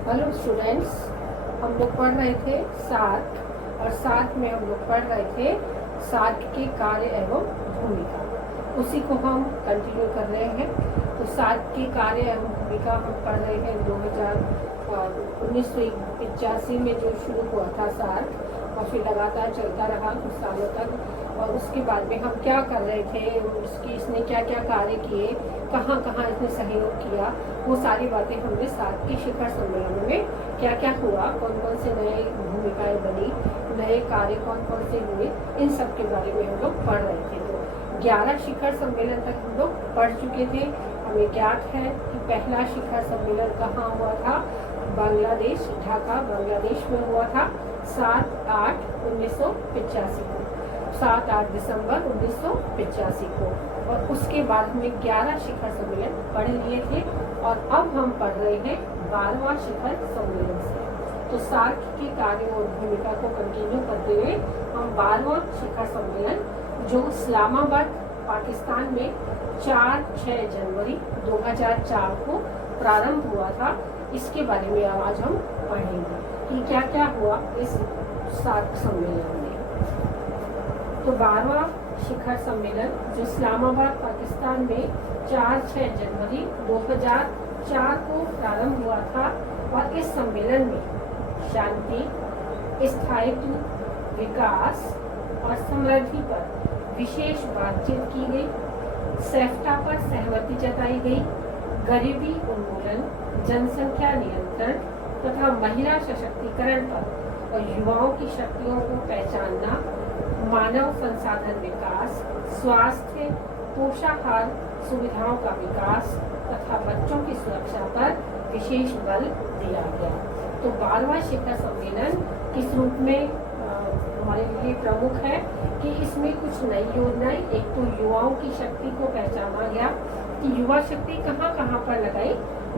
Hello students, हम लोग पढ़ रहे थे सार्क और सार्क में हम लोग पढ़ रहे थे सार्क के कार्य एवं भूमिका। उसी को हम कंटिन्यू कर रहे हैं। तो सार्क के कार्य एवं भूमिका हम पढ़ रहे हैं 1985 में जो शुरू हुआ था सार्क, और फिर लगातार चलता रहा कुछ सालों तक। और उसके बाद में हम क्या कर रहे थे, इसने क्या क्या कार्य किए, कहाँ कहाँ इसने सहयोग किया, वो सारी बातें हमने सार्क के शिखर सम्मेलन में क्या क्या हुआ, कौन कौन से नए भूमिकाएं बनी, नए कार्य कौन कौन से हुए, इन सब के बारे में हम लोग पढ़ रहे थे। तो 11 शिखर सम्मेलन तक हम लोग पढ़ चुके थे। हमें ज्ञात है कि पहला शिखर सम्मेलन कहाँ हुआ था, बांग्लादेश, ढाका बांग्लादेश में हुआ था 7/8/1985 को, 7-8 दिसंबर 1985 को। और उसके बाद हमें 11 शिखर सम्मेलन पढ़ लिए थे और अब हम पढ़ रहे हैं 12वां शिखर सम्मेलन से। तो सार्क के कार्य और भूमिका को कंटिन्यू करते हुए हम 12वां शिखर सम्मेलन जो इस्लामाबाद पाकिस्तान में 4-6 जनवरी 2004 को प्रारंभ हुआ था, इसके बारे में आज हम पढ़ेंगे कि क्या क्या हुआ इस सार्क सम्मेलन में। तो 12वां शिखर सम्मेलन जो इस्लामाबाद पाकिस्तान में 4-6 जनवरी 2004 को प्रारंभ हुआ था, और इस सम्मेलन में शांति, स्थायित्व, विकास और समृद्धि पर विशेष बातचीत की गई, सेफ्टा पर सहमति जताई गई, गरीबी उन्मूलन, जनसंख्या नियंत्रण तथा महिला सशक्तिकरण पर और युवाओं की शक्तियों को पहचानना, मानव संसाधन विकास, स्वास्थ्य, पोषाहार सुविधाओं का विकास तथा बच्चों की सुरक्षा पर विशेष बल दिया गया। तो 12वां शिखर सम्मेलन किस रूप में हमारे लिए प्रमुख है कि इसमें कुछ नई योजनाएं, एक तो युवाओं की शक्ति को पहचाना गया कि युवा शक्ति कहाँ कहाँ पर लगाई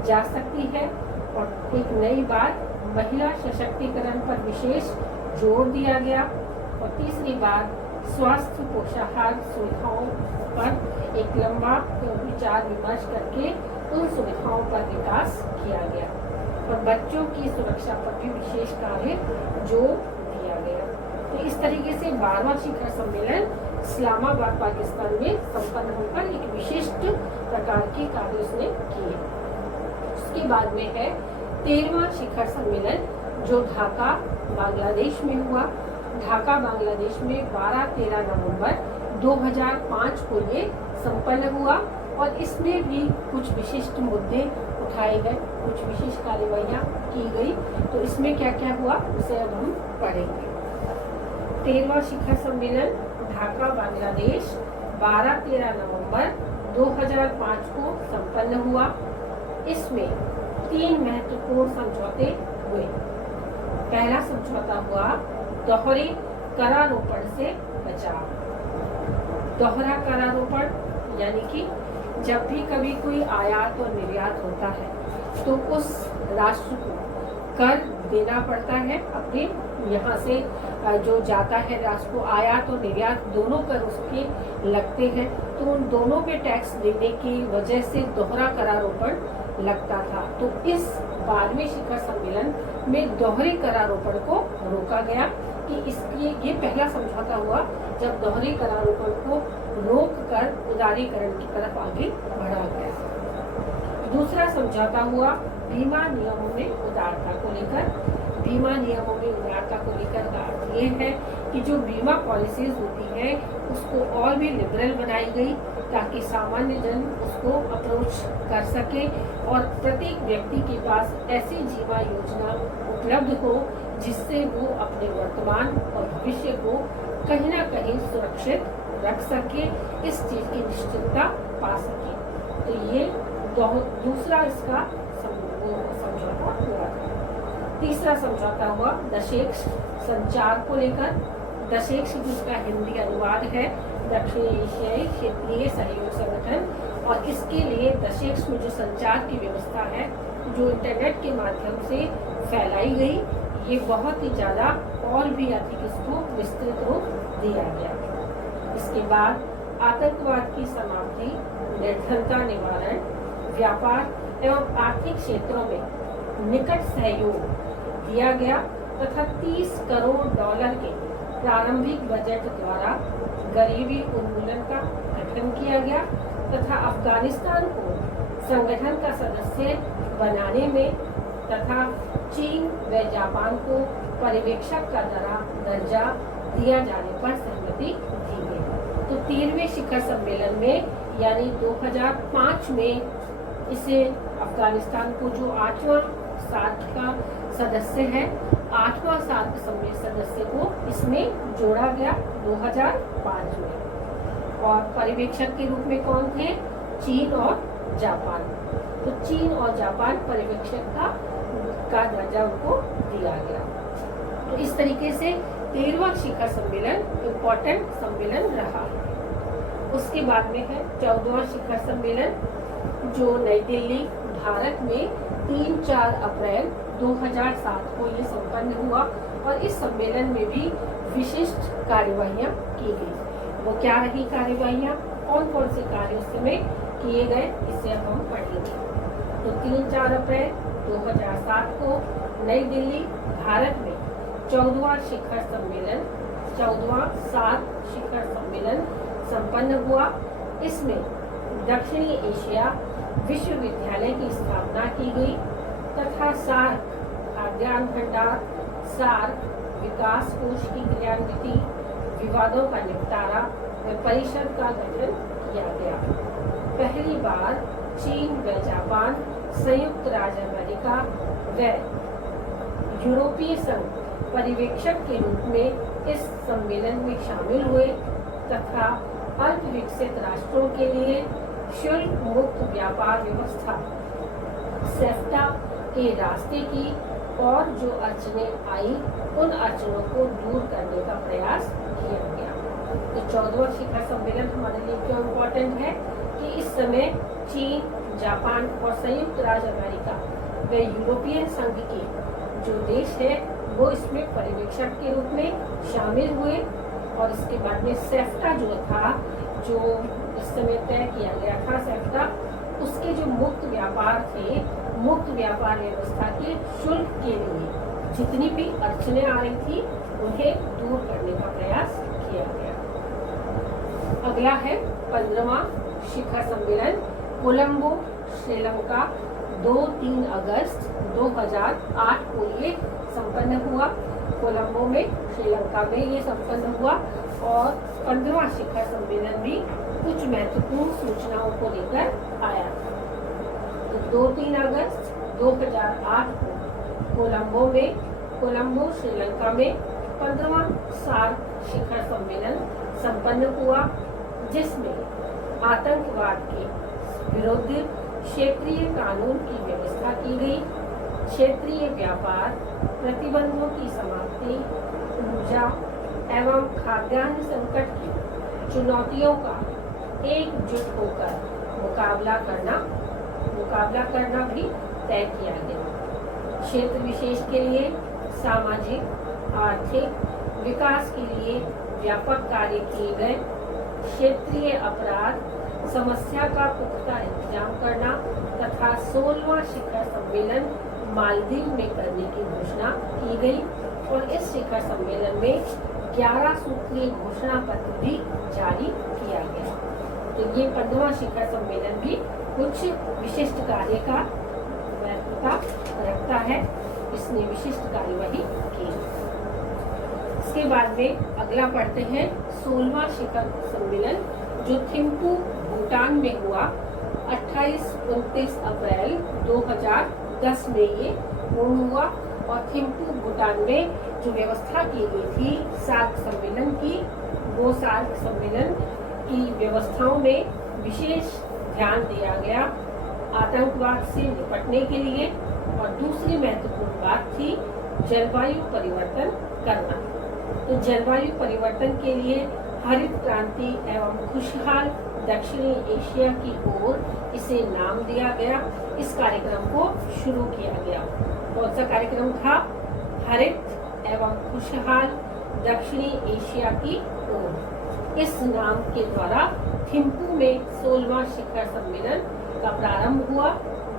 जा सकती है, और एक नई बात महिला सशक्तिकरण पर विशेष जोर दिया गया, और तीसरी बात स्वास्थ्य पोषाहार सुविधाओं पर एक लंबा विचार विमर्श करके उन सुविधाओं पर विकास किया गया, और बच्चों की सुरक्षा पर भी विशेष कार्य जोर दिया गया। तो इस तरीके से 12वां शिखर सम्मेलन इस्लामाबाद पाकिस्तान में संपन्न होकर एक विशिष्ट प्रकार के कार्य उसने किए। उसके बाद में है 13वां शिखर सम्मेलन जो ढाका बांग्लादेश में हुआ। ढाका बांग्लादेश में 12-13 नवंबर 2005 को ये संपन्न हुआ, और इसमें भी कुछ विशिष्ट मुद्दे उठाए गए, कुछ विशेष कार्यवाहियां की गई। तो इसमें क्या क्या हुआ उसे अब हम पढ़ेंगे। 13वां शिखर सम्मेलन ढाका बांग्लादेश 12-13 नवंबर 2005 को संपन्न हुआ। इसमें 3 महत्वपूर्ण समझौते हुए। पहला समझौता हुआ दोहरे करारोपण से बचाव। दोहरा करारोपण यानी कि जब भी कभी कोई आयात और निर्यात होता है तो उस राष्ट्र को कर देना पड़ता है। अपने यहाँ से जो जाता है राष्ट्र को, आयात और निर्यात दोनों कर उसके लगते हैं, तो उन दोनों पे टैक्स देने की वजह से दोहरा करारोपण लगता था। तो इस 12वें शिखर सम्मेलन में दोहरे करारोपण को रोका गया कि इसलिए ये पहला समझौता हुआ जब दोहरे करारोपण को रोक कर उदारीकरण की तरफ आगे बढ़ा गया। दूसरा समझौता हुआ बीमा नियमों में उदारता को लेकर। बीमा नियमों में उदारता को लेकर का अर्थ ये है कि जो बीमा पॉलिसीज होती है उसको और भी लिबरल बनाई गई ताकि सामान्य जन उसको अप्रोच कर सके, और प्रत्येक व्यक्ति के पास ऐसी बीमा योजना उपलब्ध हो जिससे वो अपने वर्तमान और भविष्य को कहीं ना कहीं सुरक्षित रख सके, इस चीज की निश्चितता पा सके। तो ये दूसरा इसका समझौता हुआ। तीसरा समझौता हुआ दशेक्ष संचार को लेकर। दशेक्ष जिसका हिंदी अनुवाद है दक्षिण एशियाई क्षेत्रीय सहयोग संगठन, और इसके लिए दशेक्ष में जो संचार की व्यवस्था है जो इंटरनेट के माध्यम से फैलाई गई, ये बहुत ही ज़्यादा और भी अधिक इसको विस्तृत रूप दिया गया। इसके बाद आतंकवाद की समाप्ति, निर्धनता निवारण, व्यापार एवं आर्थिक क्षेत्रों में निकट सहयोग दिया गया तथा 30 करोड़ डॉलर के प्रारंभिक बजट द्वारा गरीबी उन्मूलन का गठन किया गया तथा अफगानिस्तान को संगठन का सदस्य बनाने में तथा चीन व जापान को पर्यवेक्षक का दर्जा दिया जाने पर सहमति दी गई। तो 13वें शिखर सम्मेलन में यानी 2005 में इसे अफगानिस्तान को जो 8वां सार्क का सदस्य है, 8वां सार्क सदस्य को इसमें जोड़ा गया 2005 में। और पर्यवेक्षक के रूप में कौन थे? चीन और जापान। तो चीन और जापान पर्यवेक्षक का दर्जा उनको दिया गया। तो इस तरीके से 13वां शिखर सम्मेलन इम्पोर्टेंट सम्मेलन रहा। उसके बाद में है 14वां शिखर सम्मेलन जो नई दिल्ली भारत में 3-4 अप्रैल 2007 को ये संपन्न हुआ और इस सम्मेलन में भी विशिष्ट कार्यवाहियां की गई। वो क्या रही कार्यवाहियां, कौन कौन से कार्य उस समय किए गए, इसे अब हम पढ़ेंगे। तो 3-4 अप्रैल 2007 को नई दिल्ली भारत में 14वां सार्क शिखर सम्मेलन संपन्न हुआ। इसमें दक्षिणी एशिया विश्वविद्यालय की स्थापना की गई तथा सार्क खाद्यान्न भंडार, सार्क विकास कोष की क्रियान्विति, विवादों का निपटारा व परिषद का गठन किया गया। पहली बार चीन व जापान, संयुक्त राज्य अमेरिका व यूरोपीय संघ पर्यवेक्षक के रूप में इस सम्मेलन में शामिल हुए तथा अल्प विकसित राष्ट्रों के लिए शुल्क मुक्त व्यापार व्यवस्था सेफ्टा के रास्ते की और जो अड़चनें आई उन अड़चनों को दूर करने का प्रयास किया गया। तो 14वां शिखर सम्मेलन हमारे लिए क्यों इम्पोर्टेंट है कि इस समय चीन, जापान और संयुक्त राज्य अमेरिका व यूरोपियन संघ के जो देश है वो इसमें पर्यवेक्षक के रूप में शामिल हुए और इसके बाद में सेफ्टा जो था, जो इस समय तय किया गया था सेफ्टा, उसके जो मुक्त व्यापार थे, मुक्त व्यापार व्यवस्था के शुल्क के लिए जितनी भी अड़चनें आ रही थी उन्हें दूर करने का प्रयास किया गया। अगला है 15वां शिखर सम्मेलन कोलंबो श्रीलंका 2-3 अगस्त 2008 को ये संपन्न हुआ। कोलंबो में श्रीलंका में ये संपन्न हुआ और 15वां शिखर सम्मेलन भी कुछ महत्वपूर्ण सूचनाओं को लेकर आया। तो 2-3 अगस्त 2008 को कोलंबो श्रीलंका में 15वां सार्क शिखर सम्मेलन संपन्न हुआ, जिसमें आतंकवाद के विरुद्ध क्षेत्रीय कानून की व्यवस्था की गई, क्षेत्रीय व्यापार, प्रतिबंधों की समाप्ति, ऊर्जा एवं खाद्यान्न संकट की चुनौतियों का एकजुट होकर मुकाबला करना भी तय किया गया। क्षेत्र विशेष के लिए सामाजिक, आर्थिक विकास के लिए व्यापक कार्य किए गए। क्षेत्रीय अपराध समस्या का पुख्ता इंतजाम करना तथा 16वां शिखर सम्मेलन मालदीव में करने की घोषणा की गई और इस शिखर सम्मेलन में 11 सूत्रीय घोषणा पत्र भी जारी किया गया। तो ये 15वां शिखर सम्मेलन भी कुछ विशिष्ट कार्य का महत्वता रखता है, इसने विशिष्ट कार्यवाही की। इसके बाद में अगला पढ़ते हैं 16वां शिखर सम्मेलन जो थिम्पू भूटान में हुआ 28-29 अप्रैल 2010 में ये पूर्ण हुआ और थिम्पू भूटान में जो व्यवस्था की गई थी सार्क सम्मेलन की, वो सार्क सम्मेलन की व्यवस्थाओं में विशेष ध्यान दिया गया आतंकवाद से निपटने के लिए और दूसरी महत्वपूर्ण बात थी जलवायु परिवर्तन करना। तो जलवायु परिवर्तन के लिए हरित क्रांति एवं खुशहाल दक्षिणी एशिया की ओर इसे नाम दिया गया। इस कार्यक्रम को शुरू किया गया। कौन सा कार्यक्रम था? हरित एवं खुशहाल दक्षिणी एशिया की ओर। इस नाम के द्वारा थिम्पू में 16वां शिखर सम्मेलन का प्रारंभ हुआ,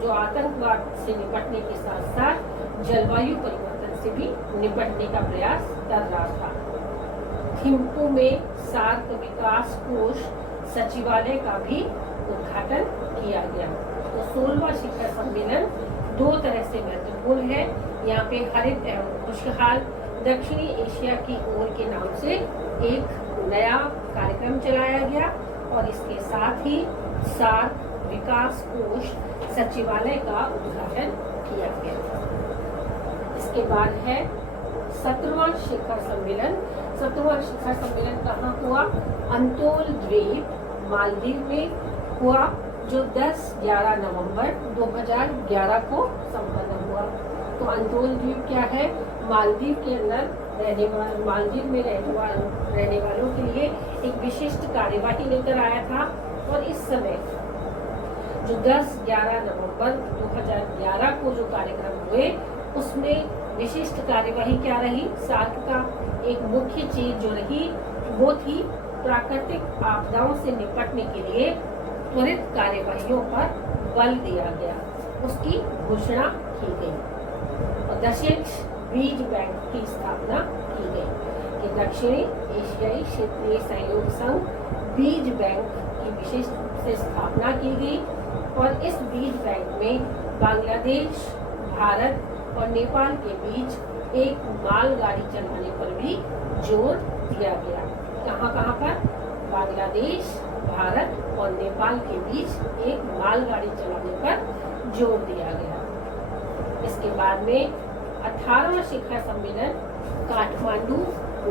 जो आतंकवाद से निपटने के साथ साथ जलवायु परिवर्तन से भी निपटने का प्रयास कर रहा था। थिम्पू में सार्क विकास कोष सचिवालय का भी उद्घाटन किया गया। तो 16वां शिखर सम्मेलन दो तरह से महत्वपूर्ण है। यहाँ पे हरित एवं खुशहाल दक्षिणी एशिया की ओर के नाम से एक नया कार्यक्रम चलाया गया और इसके साथ ही सार्क विकास कोष सचिवालय का उद्घाटन किया गया। इसके बाद है 17वां शिखर सम्मेलन। 17वां शिखर सम्मेलन कहाँ हुआ? अंतोल द्वीप मालदीव में हुआ, जो 10-11 नवंबर 2011 को संपन्न हुआ। तो अंतोल द्वीप क्या है? मालदीव के अंदर मालदीव में रहने वालों के लिए एक विशिष्ट कार्यवाही लेकर आया था और इस समय जो 10-11 नवंबर 2011 को जो कार्यक्रम हुए उसमें विशिष्ट कार्यवाही क्या रही? सार्क का एक मुख्य चीज जो रही वो थी प्राकृतिक आपदाओं से निपटने के लिए त्वरित कार्यवाहियों पर बल दिया गया, उसकी घोषणा की गई और दक्षिण बीज बैंक की स्थापना की गई कि दक्षिणी एशियाई क्षेत्रीय सहयोग संघ बीज बैंक की विशिष्ट से स्थापना की गई और इस बीज बैंक में बांग्लादेश, भारत और नेपाल के बीच एक मालगाड़ी चलाने पर भी जोर दिया गया। कहाँ पर? बांग्लादेश, भारत और नेपाल के बीच एक मालगाड़ी चलाने पर जोर दिया गया। इसके बाद में 18वां शिखर सम्मेलन काठमांडू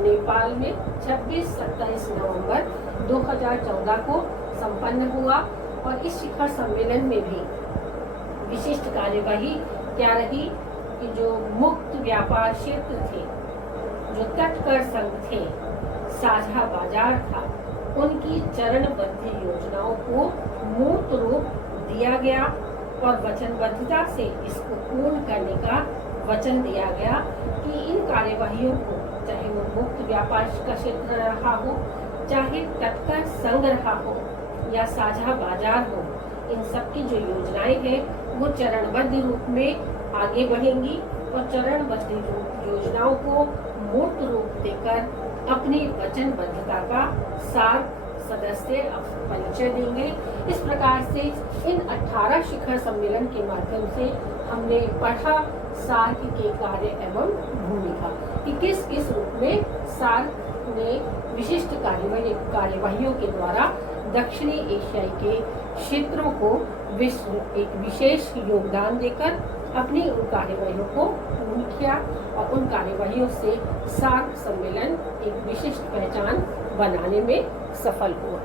नेपाल में 26-27 नवंबर 2014 को संपन्न हुआ और इस शिखर सम्मेलन में भी विशिष्ट कार्यवाही क्या रही कि जो मुक्त व्यापार क्षेत्र थे, जो तटकर संघ थे, साझा बाजार था, उनकी चरणबद्ध योजनाओं को मूर्त रूप दिया गया और वचनबद्धता से इसको पूर्ण करने का वचन दिया गया कि इन कार्यवाहियों को, चाहे वो मुक्त व्यापार का क्षेत्र रहा हो, चाहे तटकर संघ रहा हो या साझा बाजार हो, इन सब की जो योजनाएं हैं वो चरणबद्ध रूप में आगे बढ़ेंगी और चरणबद्ध योजनाओं को मूर्त रूप देकर अपनी वचनबद्धता का सार्क सदस्य परिचय देंगे। इस प्रकार से इन 18 शिखर सम्मेलन के माध्यम से हमने पढ़ा सार्क के कार्य एवं भूमिका कि किस किस रूप में सार्क ने विशिष्ट कार्यवाहियों के द्वारा दक्षिणी एशियाई के क्षेत्रों को एक विशेष योगदान देकर अपनी उन कार्यवाहियों को पूर्ण किया और उन कार्यवाहियों से सार्क सम्मेलन एक विशिष्ट पहचान बनाने में सफल हुआ।